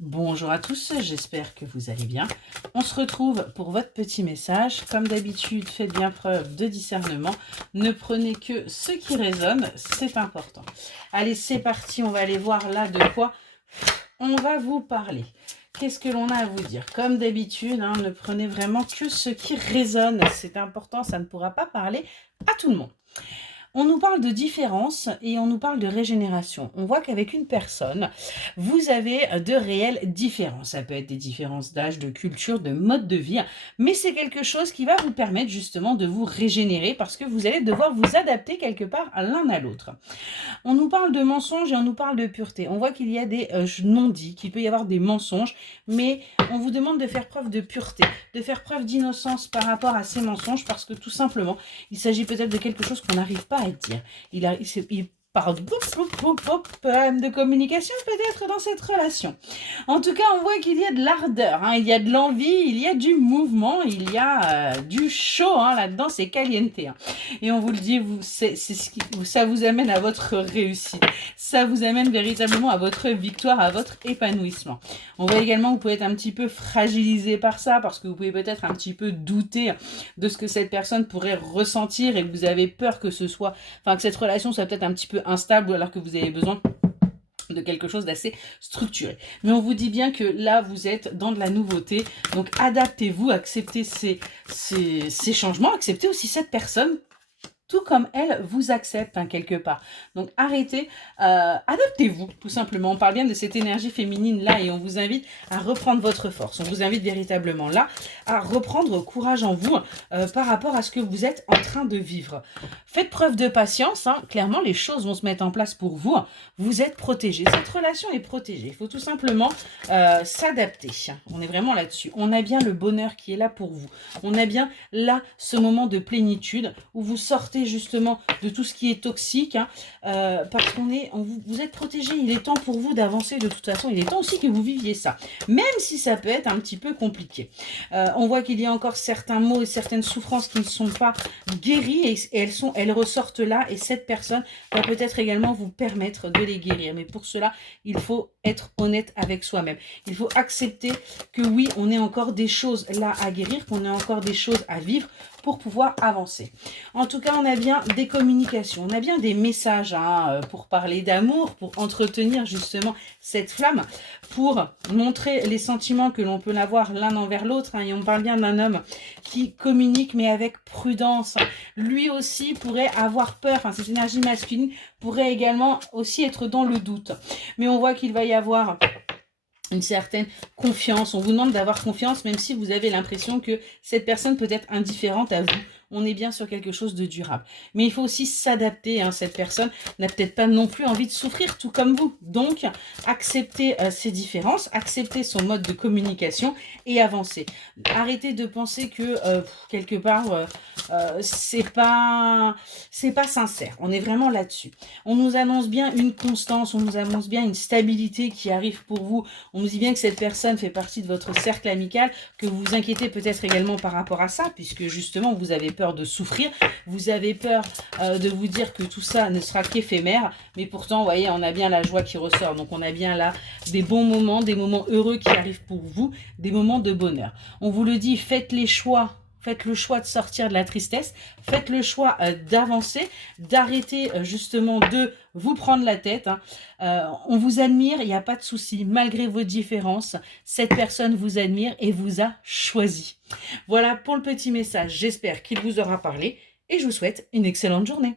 Bonjour à tous, j'espère que vous allez bien. On se retrouve pour votre petit message. Comme d'habitude, faites bien preuve de discernement. Ne prenez que ce qui résonne, c'est important. Allez, c'est parti, on va aller voir là de quoi on va vous parler. Qu'est-ce que l'on a à vous dire? Comme d'habitude, ne prenez vraiment que ce qui résonne. C'est important, ça ne pourra pas parler à tout le monde. On nous parle de différence et on nous parle de régénération. On voit qu'avec une personne, vous avez de réelles différences. Ça peut être des différences d'âge, de culture, de mode de vie, mais c'est quelque chose qui va vous permettre justement de vous régénérer parce que vous allez devoir vous adapter quelque part l'un à l'autre. On nous parle de mensonges et on nous parle de pureté. On voit qu'il y a des non-dits, qu'il peut y avoir des mensonges, mais on vous demande de faire preuve de pureté, de faire preuve d'innocence par rapport à ces mensonges parce que tout simplement, il s'agit peut-être de quelque chose qu'on n'arrive pas à dire. Il parle problème de communication peut-être dans cette relation. En tout cas, on voit qu'il y a de l'ardeur, il y a de l'envie, il y a du mouvement, il y a du chaud là-dedans, c'est caliente. Et on vous le dit, ça vous amène à votre réussite, ça vous amène véritablement à votre victoire, à votre épanouissement. On voit également que vous pouvez être un petit peu fragilisé par ça, parce que vous pouvez peut-être un petit peu douter de ce que cette personne pourrait ressentir et que vous avez peur que ce soit, que cette relation soit peut-être un petit peu instable ou alors que vous avez besoin de quelque chose d'assez structuré. Mais on vous dit bien que là, vous êtes dans de la nouveauté. Donc, adaptez-vous, acceptez ces changements, acceptez aussi cette personne tout comme elle vous accepte quelque part. Donc arrêtez, adaptez-vous tout simplement. On parle bien de cette énergie féminine là et on vous invite à reprendre votre force. On vous invite véritablement là à reprendre courage en vous par rapport à ce que vous êtes en train de vivre. Faites preuve de patience, clairement les choses vont se mettre en place pour vous. Vous êtes protégé, cette relation est protégée. Il faut tout simplement s'adapter. On est vraiment là-dessus. On a bien le bonheur qui est là pour vous. On a bien là ce moment de plénitude où vous sortez justement de tout ce qui est toxique parce qu'on est, vous êtes protégé. Il est temps pour vous d'avancer de toute façon. Il est temps aussi que vous viviez ça, même si ça peut être un petit peu compliqué. On voit qu'il y a encore certains maux et certaines souffrances qui ne sont pas guéries et elles ressortent là et cette personne va peut-être également vous permettre de les guérir. Mais pour cela, il faut être honnête avec soi-même. Il faut accepter que oui, on a encore des choses là à guérir, qu'on a encore des choses à vivre pour pouvoir avancer. En tout cas, on a bien des communications, on a bien des messages pour parler d'amour, pour entretenir justement cette flamme, pour montrer les sentiments que l'on peut avoir l'un envers l'autre. Et on parle bien d'un homme qui communique mais avec prudence. Lui aussi pourrait avoir peur, cette énergie masculine pourrait également aussi être dans le doute. Mais on voit qu'il va y avoir une certaine confiance. On vous demande d'avoir confiance même si vous avez l'impression que cette personne peut être indifférente à vous. On est bien sur quelque chose de durable. Mais il faut aussi s'adapter. Cette personne n'a peut-être pas non plus envie de souffrir, tout comme vous. Donc, acceptez ces différences, acceptez son mode de communication et avancez. Arrêtez de penser que quelque part, c'est pas sincère. On est vraiment là-dessus. On nous annonce bien une constance, on nous annonce bien une stabilité qui arrive pour vous. On nous dit bien que cette personne fait partie de votre cercle amical, que vous vous inquiétez peut-être également par rapport à ça, puisque justement, vous avez peur de souffrir, vous avez peur de vous dire que tout ça ne sera qu'éphémère, mais pourtant, vous voyez, on a bien la joie qui ressort, donc on a bien là des bons moments, des moments heureux qui arrivent pour vous, des moments de bonheur. On vous le dit, faites les choix. Faites le choix de sortir de la tristesse, faites le choix d'avancer, d'arrêter justement de vous prendre la tête. On vous admire, il n'y a pas de souci, malgré vos différences, cette personne vous admire et vous a choisi. Voilà pour le petit message, j'espère qu'il vous aura parlé et je vous souhaite une excellente journée.